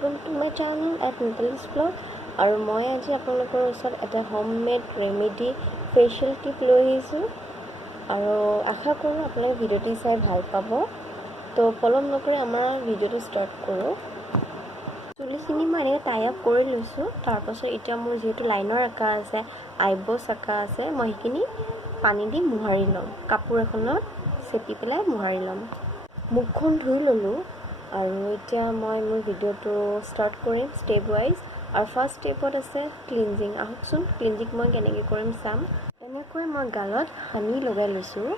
welcome to my channel at Natalie's Vlog. আৰু মই আজি আপোনালোকৰ ওচৰত এটা হোমমেড ৰেমেডি ফেচিয়েল টিপ লৈ আহিছোঁ আৰু আশা কৰোঁ আপোনালোকে ভিডিঅ'টি চাই ভাল পাব। তো পলম নকৰি আমাৰ ভিডিঅ'টো ষ্টাৰ্ট কৰোঁ। চুলিখিনি মই এনেকৈ টাই আপ কৰি লৈছোঁ। তাৰপাছত এতিয়া মোৰ যিহেতু লাইনৰ আঁকা আছে, আইব্ৰ'জ আঁকা আছে, মই সেইখিনি পানী দি মোহাৰি ল'ম। কাপোৰ এখনত চেপি পেলাই মোহাৰি ল'ম। মুখখন ধুই ল'লোঁ আৰু এতিয়া মই মোৰ ভিডিঅ'টো ষ্টাৰ্ট কৰিম ষ্টেপ ৱাইজ। আৰু ফাৰ্ষ্ট ষ্টেপত আছে ক্লিনজিং। আহকচোন ক্লিনজিং মই কেনেকৈ কৰিম চাম। এনেকৈ মই গালত সানি লগাই লৈছোঁ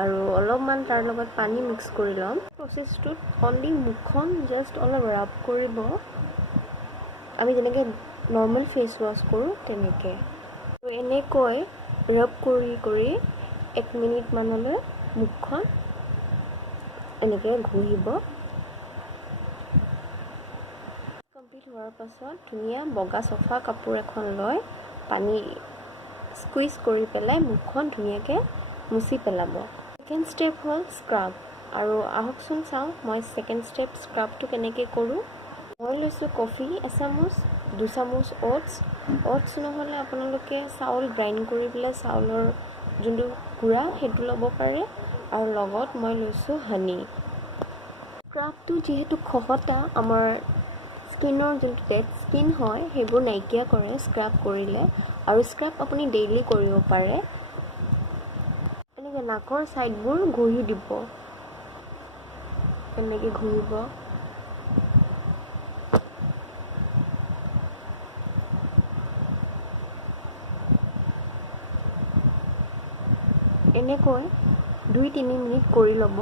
আৰু অলপমান তাৰ লগত পানী মিক্স কৰি ল'ম। প্ৰচেছটোত অনলি মুখখন জাষ্ট অলপ ৰাব কৰিব, আমি যেনেকৈ নৰ্মেল ফেচ ৱাছ কৰোঁ তেনেকৈ। আৰু এনেকৈ ৰাব কৰি কৰি 1 মিনিটমানলৈ মুখখন এনেকৈ ঘঁহিব। কমপ্লিট হোৱাৰ পাছত ধুনীয়া বগা চফা কাপোৰ এখন লৈ পানী স্কুইজ কৰি পেলাই মুখখন ধুনীয়াকৈ মুচি পেলাব। ছেকেণ্ড ষ্টেপ হ'ল স্ক্ৰাব। আৰু আহকচোন চাওঁ মই ছেকেণ্ড ষ্টেপ স্ক্ৰাবটো কেনেকৈ কৰোঁ। মই লৈছোঁ কফি এচামুচ, 2 চামুচ অ'টছ নহ'লে আপোনালোকে চাউল গ্ৰাইণ্ড কৰি পেলাই চাউলৰ যোনটো গুড়া সেইটো ল'ব পাৰে। আৰু লগত মই লৈছোঁ হানি। স্ক্ৰাবটো যিহেতু খহটা, আমাৰ স্কিনৰ যোনটো ডেড স্কিন হয় সেইবোৰ নাইকিয়া কৰে স্ক্ৰাব কৰিলে। আৰু স্ক্ৰাব আপুনি ডেইলি কৰিব পাৰে। এনেকৈ নাকৰ ছাইডবোৰ ঘঁহি দিব, এনেকৈ ঘঁহিব। এনেকৈ 2-3 মিনিট কৰি ল'ব।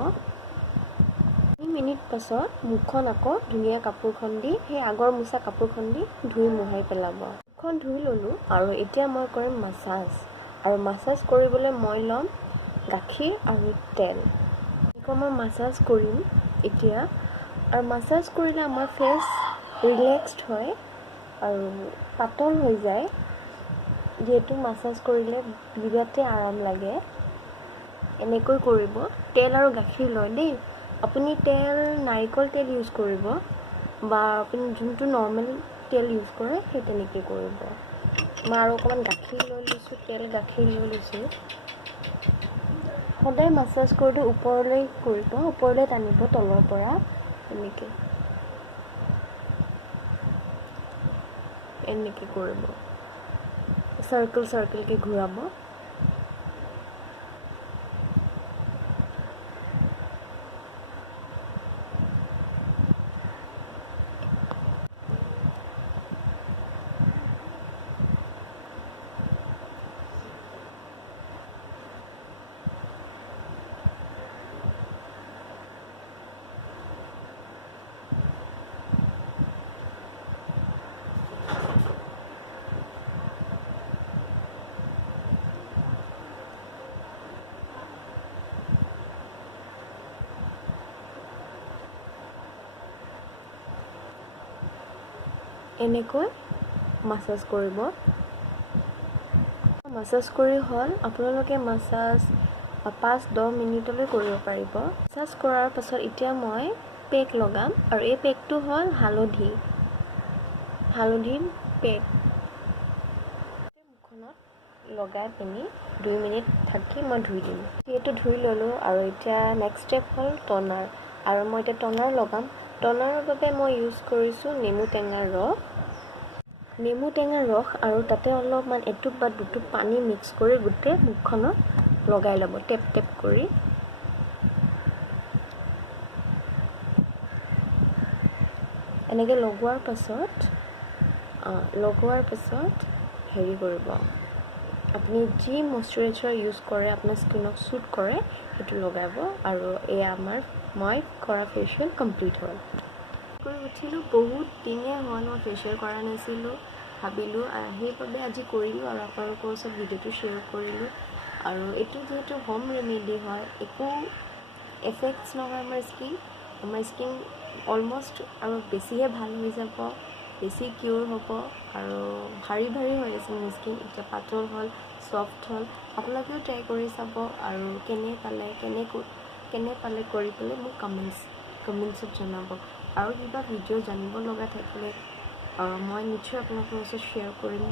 2 মিনিট পাছত মুখখন আকৌ ধুনীয়া কাপোৰখন দি, সেই আগৰ মোচা কাপোৰখন দি ধুই মোহাৰি পেলাব। মুখখন ধুই ল'লোঁ আৰু এতিয়া মই কৰিম মাছাজ। আৰু মাছাজ কৰিবলৈ মই ল'ম গাখীৰ আৰু তেল। এনেকৈ মই মাছাজ কৰিম এতিয়া। আৰু মাছাজ কৰিলে আমাৰ ফেচ ৰিলেক্সড হয় আৰু পাতল হৈ যায়। যিহেতু মাছাজ কৰিলে বিৰাটেই আৰাম লাগে। এনেকৈ কৰিব। তেল আৰু গাখীৰ লয় দেই। আপুনি তেল নাৰিকল তেল ইউজ কৰিব বা আপুনি যোনটো নৰ্মেল তেল ইউজ কৰে সেই তেনেকৈ কৰিব। মই আৰু অকণমান গাখীৰ লৈ লৈছোঁ, তেল গাখীৰ লৈ লৈছোঁ। সদায় মাছাজ কৰোঁতে ওপৰলৈ কৰিব, ওপৰলৈ টানিব তলৰ পৰা এনেকৈ কৰিব। চাৰ্কেলকৈ ঘূৰাব। এনেকৈ মাছাজ কৰিব। মাছাজ কৰি হ'ল, আপোনালোকে মাছাজ 5-10 মিনিটলৈ কৰিব পাৰিব। মাছাজ কৰাৰ পাছত এতিয়া মই পেক লগাম। আৰু এই পেকটো হ'ল হালধিৰ পেক। মুখখনত লগাই পিনি 2 মিনিট থাকি মই ধুই দিম। যিহেতু ধুই ল'লোঁ আৰু এতিয়া নেক্সট ষ্টেপ হ'ল টনাৰ। আৰু মই এতিয়া টনাৰ লগাম। টনাৰৰ বাবে মই ইউজ কৰিছোঁ নেমু টেঙাৰ ৰস আৰু তাতে অলপমান 1 বা 2 টোপ পানী মিক্স কৰি গোটেই মুখখনত লগাই ল'ব টেপ টেপ কৰি। এনেকৈ লগোৱাৰ পাছত হেৰি কৰিব, আপুনি যি মইশ্চাৰাইজাৰ ইউজ কৰে আপোনাৰ স্কিনক শ্বুট কৰে সেইটো লগাব। আৰু এয়া মই কৰা ফেচিয়েল কমপ্লিট হ'ল। কৰি উঠিলোঁ, বহুত দিনে হ'ল মই ফেচিয়েল কৰা নাছিলোঁ। ভাবিলোঁ সেইবাবে আজি কৰিলোঁ আৰু আপোনালোকৰ ওচৰত ভিডিঅ'টো শ্বেয়াৰ কৰিলোঁ। আৰু এইটো যিহেতু হোম ৰেমেডি হয়, একো এফেক্টছ নহয় আমাৰ স্কিন অলমষ্ট আৰু বেছিহে ভাল হৈ যাব, বেছি কিউৰ হ'ব। আৰু ভাৰী হৈ আছে মোৰ স্কিন, এতিয়া পাতল হ'ল, ছফ্ট হ'ল। আপোনালোকেও ট্ৰাই কৰি চাব আৰু কেনে পালে কৰি পেলাই মোক কমেণ্টছত জনাব। আৰু কিবা ভিডিঅ' জানিব লগা থাকিলে মই নিশ্চয় আপোনালোকৰ ওচৰত শ্বেয়াৰ কৰিম।